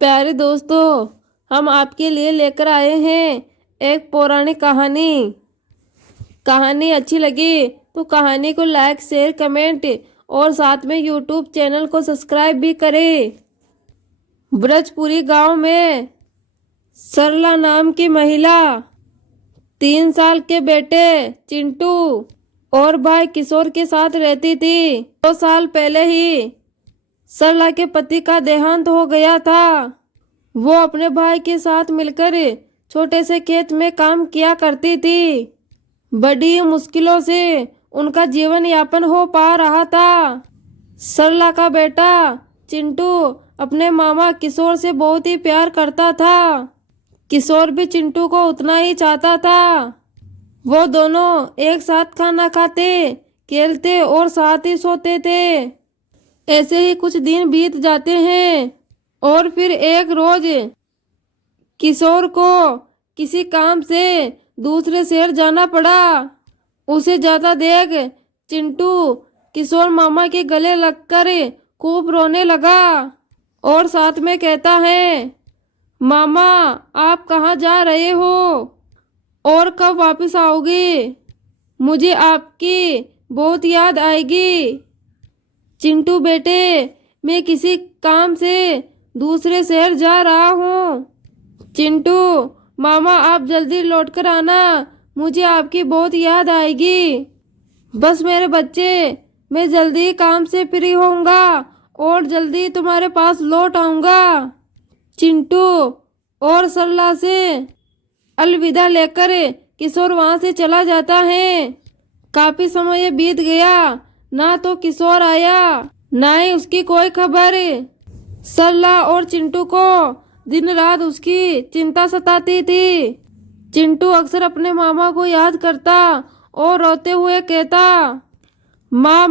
प्यारे दोस्तों, हम आपके लिए लेकर आए हैं एक पौराणिक कहानी। कहानी अच्छी लगी तो कहानी को लाइक, शेयर, कमेंट और साथ में यूट्यूब चैनल को सब्सक्राइब भी करें। ब्रजपुरी गांव में सरला नाम की महिला 3 साल के बेटे चिंटू और भाई किशोर के साथ रहती थी। 2 साल पहले ही सरला के पति का देहांत हो गया था। वो अपने भाई के साथ मिलकर छोटे से खेत में काम किया करती थी। बड़ी मुश्किलों से उनका जीवन यापन हो पा रहा था। सरला का बेटा चिंटू अपने मामा किशोर से बहुत ही प्यार करता था। किशोर भी चिंटू को उतना ही चाहता था। वो दोनों एक साथ खाना खाते, खेलते और साथ ही सोते थे। ऐसे ही कुछ दिन बीत जाते हैं और फिर एक रोज किशोर को किसी काम से दूसरे शहर जाना पड़ा। उसे जाता देख चिंटू किशोर मामा के गले लगकर खूब रोने लगा और साथ में कहता है, मामा आप कहाँ जा रहे हो और कब वापस आओगे? मुझे आपकी बहुत याद आएगी। चिंटू बेटे, मैं किसी काम से दूसरे शहर जा रहा हूँ। चिंटू मामा आप जल्दी लौट कर आना, मुझे आपकी बहुत याद आएगी। बस मेरे बच्चे, मैं जल्दी काम से फ्री होऊंगा और जल्दी तुम्हारे पास लौट आऊंगा। चिंटू और सरला से अलविदा लेकर किशोर वहां से चला जाता है। काफी समय बीत गया, ना तो किशोर आया ना ही उसकी कोई खबर। सरला और चिंटू को दिन रात उसकी चिंता सताती थी। चिंटू अक्सर अपने मामा को याद करता और रोते हुए कहता, माँ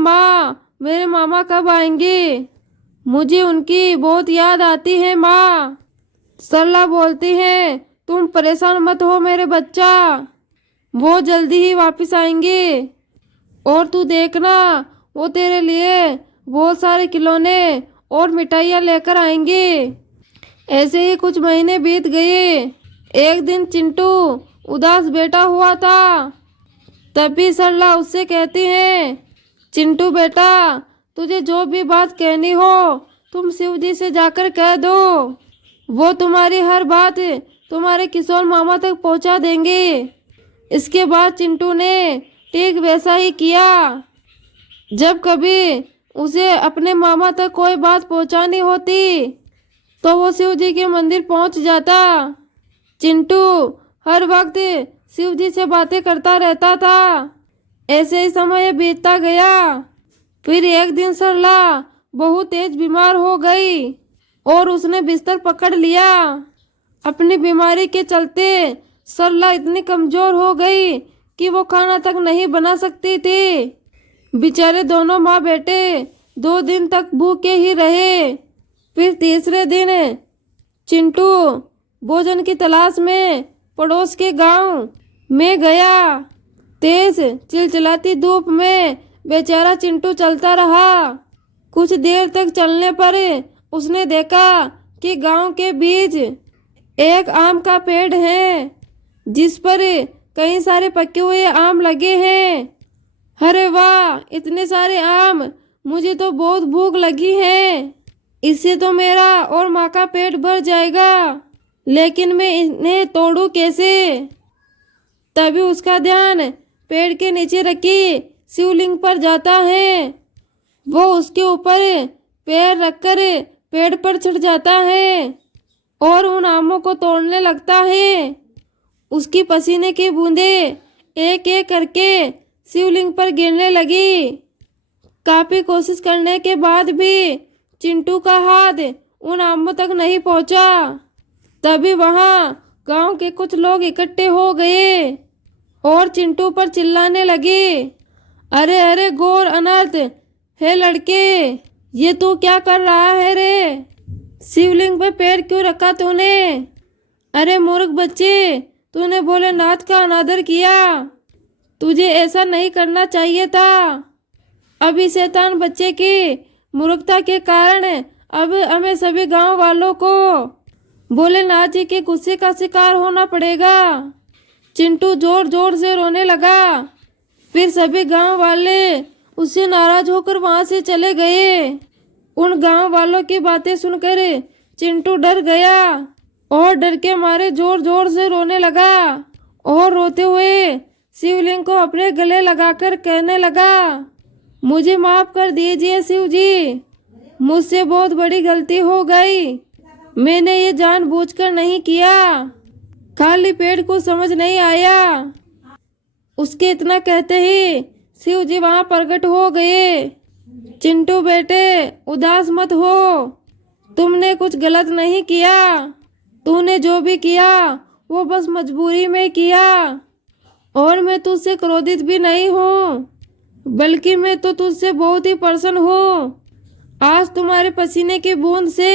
मेरे मामा कब आएंगे? मुझे उनकी बहुत याद आती है माँ। सरला बोलती है, तुम परेशान मत हो मेरे बच्चा, वो जल्दी ही वापस आएंगे और तू देखना वो तेरे लिए बहुत सारे खिलौने और मिठाइयाँ लेकर आएंगे। ऐसे ही कुछ महीने बीत गए। एक दिन चिंटू उदास बैठा हुआ था। तभी सरला उससे कहती है, चिंटू बेटा, तुझे जो भी बात कहनी हो तुम शिव जी से जाकर कह दो। वो तुम्हारी हर बात तुम्हारे किशोर मामा तक पहुंचा देंगे। इसके बाद चिंटू ने ठीक वैसा ही किया। जब कभी उसे अपने मामा तक कोई बात पहुंचानी होती तो वो शिव जी के मंदिर पहुंच जाता। चिंटू हर वक्त शिव जी से बातें करता रहता था। ऐसे ही समय बीतता गया। फिर एक दिन सरला बहुत तेज बीमार हो गई और उसने बिस्तर पकड़ लिया। अपनी बीमारी के चलते सरला इतनी कमजोर हो गई कि वो खाना तक नहीं बना सकती थी। बेचारे दोनों माँ बेटे 2 दिन तक भूखे ही रहे। फिर तीसरे दिन चिंटू भोजन की तलाश में पड़ोस के गांव में गया। तेज चिलचिलाती धूप में बेचारा चिंटू चलता रहा। कुछ देर तक चलने पर उसने देखा कि गांव के बीच एक आम का पेड़ है जिस पर कई सारे पके हुए आम लगे हैं। अरे वाह, इतने सारे आम, मुझे तो बहुत भूख लगी है। इससे तो मेरा और माँ का पेट भर जाएगा, लेकिन मैं इन्हें तोड़ूं कैसे? तभी उसका ध्यान पेड़ के नीचे रखी शिवलिंग पर जाता है। वो उसके ऊपर पैर रखकर पेड़ पर चढ़ जाता है और उन आमों को तोड़ने लगता है। उसकी पसीने की बूंदें एक एक करके शिवलिंग पर गिरने लगी। काफी कोशिश करने के बाद भी चिंटू का हाथ उन आमों तक नहीं पहुंचा। तभी वहां गांव के कुछ लोग इकट्ठे हो गए और चिंटू पर चिल्लाने लगे, अरे अरे घोर अनर्थ है लड़के, ये तू क्या कर रहा है रे? शिवलिंग पे पैर क्यों रखा तूने? अरे मूर्ख बच्चे, तूने भोलेनाथ का अनादर किया। तुझे ऐसा नहीं करना चाहिए था। अभी शैतान बच्चे की मूर्खता के कारण अब हमें सभी गांव वालों को भोलेनाथ जी के गुस्से का शिकार होना पड़ेगा। चिंटू जोर जोर से रोने लगा। फिर सभी गांव वाले उससे नाराज होकर वहां से चले गए। उन गांव वालों की बातें सुनकर चिंटू डर गया और डर के मारे जोर जोर से रोने लगा और रोते हुए शिवलिंग को अपने गले लगाकर कहने लगा, मुझे माफ कर दीजिए शिव जी, मुझसे बहुत बड़ी गलती हो गई। मैंने ये जानबूझकर नहीं किया, खाली पेट को समझ नहीं आया। उसके इतना कहते ही शिव जी वहां प्रकट हो गए। चिंटू बेटे, उदास मत हो, तुमने कुछ गलत नहीं किया। तूने जो भी किया वो बस मजबूरी में किया और मैं तुझसे क्रोधित भी नहीं हूँ, बल्कि मैं तो तुझसे बहुत ही प्रसन्न हूँ। आज तुम्हारे पसीने की बूंद से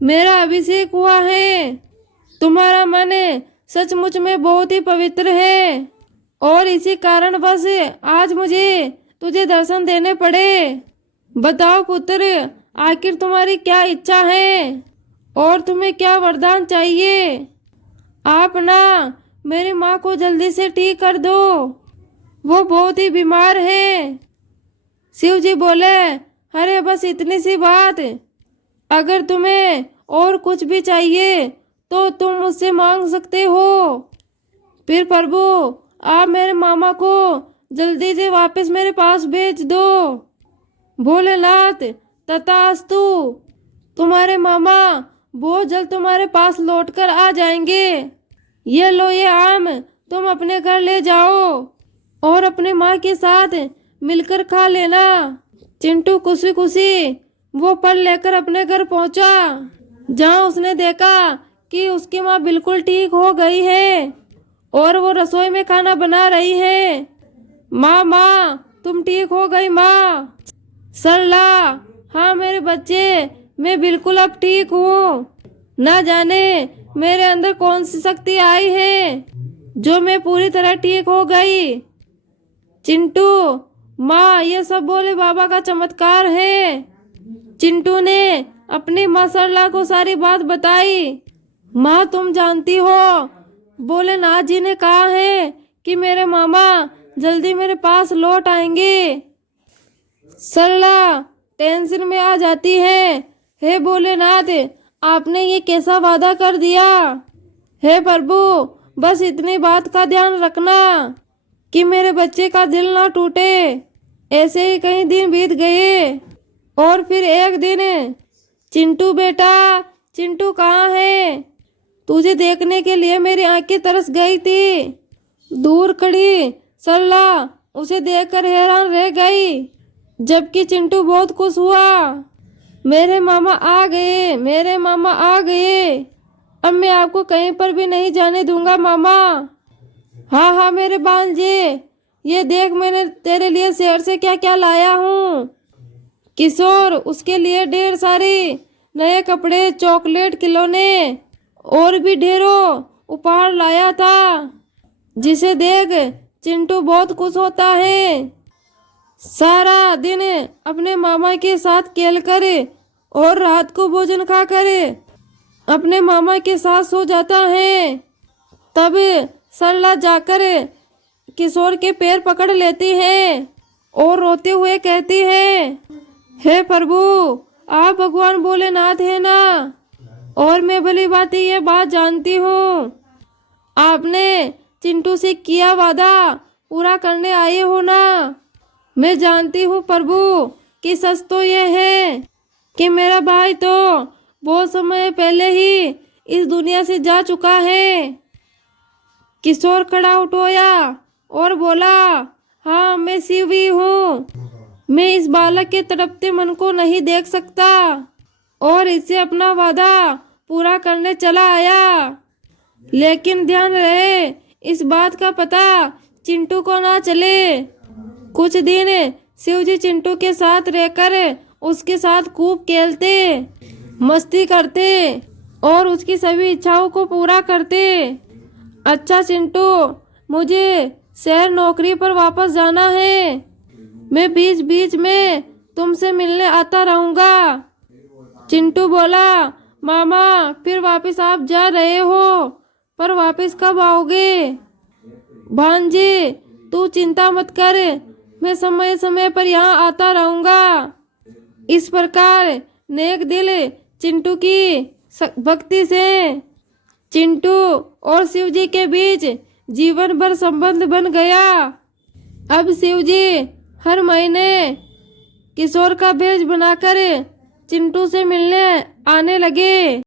मेरा अभिषेक हुआ है। तुम्हारा मन सचमुच में बहुत ही पवित्र है और इसी कारण बस आज मुझे तुझे दर्शन देने पड़े। बताओ पुत्र, आखिर तुम्हारी क्या इच्छा है और तुम्हें क्या वरदान चाहिए? आप ना मेरी माँ को जल्दी से ठीक कर दो, वो बहुत ही बीमार है। शिव जी बोले, अरे बस इतनी सी बात, अगर तुम्हें और कुछ भी चाहिए तो तुम मुझसे मांग सकते हो। फिर प्रभु, आप मेरे मामा को जल्दी से वापस मेरे पास भेज दो। भोलेनाथ, तथास्तु, तुम्हारे मामा बहुत जल्द तुम्हारे पास लौटकर आ जाएंगे। ये लो ये आम तुम अपने घर ले जाओ और अपने माँ के साथ मिलकर खा लेना। चिंटू खुशी खुशी वो फल लेकर अपने घर पहुंचा, जहां उसने देखा कि उसकी माँ बिल्कुल ठीक हो गई है और वो रसोई में खाना बना रही है। माँ, तुम ठीक हो गई माँ? सरला, हाँ मेरे बच्चे, मैं बिल्कुल अब ठीक हूँ। ना जाने मेरे अंदर कौन सी शक्ति आई है जो मैं पूरी तरह ठीक हो गई। चिंटू, माँ, ये सब भोले बाबा का चमत्कार है। चिंटू ने अपनी माँ सरला को सारी बात बताई। माँ, तुम जानती हो भोलेनाथ जी ने कहा है कि मेरे मामा जल्दी मेरे पास लौट आएंगे। सरला टेंशन में आ जाती है। हे भोलेनाथ, आपने ये कैसा वादा कर दिया? हे प्रभु, बस इतनी बात का ध्यान रखना कि मेरे बच्चे का दिल ना टूटे। ऐसे ही कई दिन बीत गए और फिर एक दिन, चिंटू बेटा, चिंटू कहाँ है? तुझे देखने के लिए मेरी आंखें तरस गई थी। दूर खड़ी सरला उसे देखकर हैरान रह गई, जबकि चिंटू बहुत खुश हुआ। मेरे मामा आ गए, मेरे मामा आ गए। अब मैं आपको कहीं पर भी नहीं जाने दूंगा मामा। हाँ मेरे भांजे, ये देख मैंने तेरे लिए शहर से क्या क्या लाया हूँ। किशोर उसके लिए ढेर सारी नए कपड़े, चॉकलेट, खिलौने और भी ढेरों उपहार लाया था, जिसे देख चिंटू बहुत खुश होता है। सारा दिन अपने मामा के साथ खेलकर और रात को भोजन खाकर अपने मामा के साथ सो जाता है। तब सरला जाकर किशोर के पैर पकड़ लेती है और रोते हुए कहती है, हे प्रभु, आप भगवान भोलेनाथ है ना, और मैं भली भांति ये बात जानती हूँ। आपने चिंटू से किया वादा पूरा करने आए हो ना। मैं जानती हूँ प्रभु कि सच तो ये है कि मेरा भाई तो बहुत समय पहले ही इस दुनिया से जा चुका है। किशोर खड़ा उठोया और बोला, हाँ मैं शिव ही हूँ। मैं इस बालक के तड़पते मन को नहीं देख सकता और इससे अपना वादा पूरा करने चला आया। लेकिन ध्यान रहे, इस बात का पता चिंटू को ना चले। कुछ दिन शिवजी चिंटू के साथ रहकर उसके साथ खूब खेलते, मस्ती करते और उसकी सभी इच्छाओं को पूरा करते। अच्छा चिंटू, मुझे शहर नौकरी पर वापस जाना है। मैं बीच बीच में तुमसे मिलने आता रहूँगा। चिंटू बोला, मामा फिर वापस आप जा रहे हो, पर वापस कब आओगे? भांजे तू चिंता मत कर, मैं समय समय पर यहाँ आता रहूँगा। इस प्रकार नेक दिल चिंटू की भक्ति से चिंटू और शिवजी के बीच जीवन भर संबंध बन गया। अब शिवजी हर महीने किशोर का भेष बनाकर चिंटू से मिलने आने लगे।